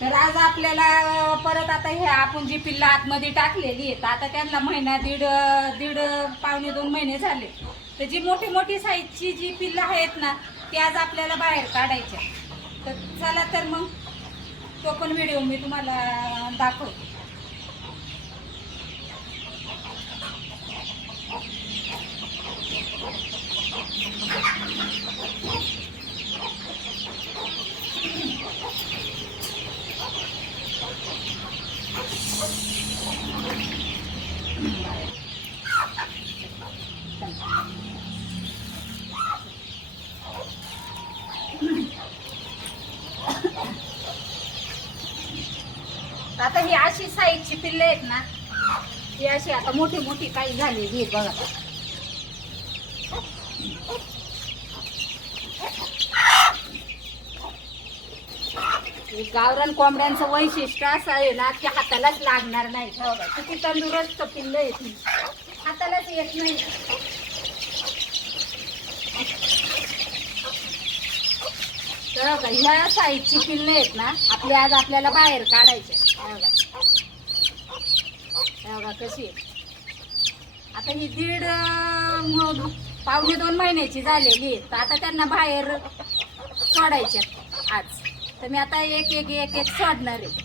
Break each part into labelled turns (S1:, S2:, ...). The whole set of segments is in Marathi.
S1: तर आज आपल्याला परत आता हे आपण जी पिल्लं आतमध्ये टाकलेली आहेत. आता त्यांना महिना दीड दीड पावणे दोन महिने झाले. तर जी मोठी मोठी साईजची जी पिल्लं आहेत ना ती आज आपल्याला बाहेर काढायच्या. तर चला तर मग तो पण व्हिडिओ मी तुम्हाला दाखवते. आता ही अशी साईजची पिल्ले आहेत ना ही अशी आता मोठी मोठी काही झाली ही बघा. गावरान कोंबड्यांचं वैशिष्ट्य असं आहे ना की हातालाच लागणार नाही. हो किती तंदुरुस्त पिल्ल आहेत हातालाच येत नाही. तर ह्या साईजची पिल्ल आहेत ना आपली आज आपल्याला बाहेर काढायचे बघा. कशी आहे आता ही दीड पावणे दोन महिन्याची झालेली आहे. तर आता त्यांना बाहेर सोडायचे आज. तर मी आता एक एक एक एक सोडणार आहे.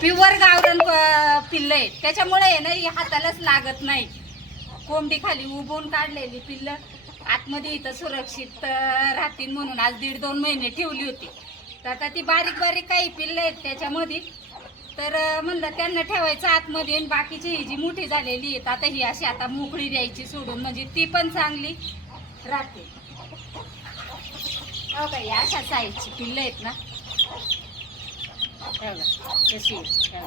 S1: प्युअर गावरण प- पिल्लं आहे त्याच्यामुळे आहे ना हातालाच लागत नाही. कोंबडी खाली उभून काढलेली पिल्लं. आतमध्ये इथं सुरक्षित राहतील म्हणून आज दीड दोन महिने ठेवली होती. तर आता ती बारीक बारीक काही पिल्लं आहेत त्याच्यामध्ये. तर म्हणलं त्यांना ठेवायचं आतमध्ये आणि बाकीची ही जी मोठी झालेली आहेत आता ही अशी आता मोकळी द्यायची सोडून म्हणजे ती पण चांगली राहते. हो काही अशा साईजची पिल्लं आहेत ना. हो कशी हो.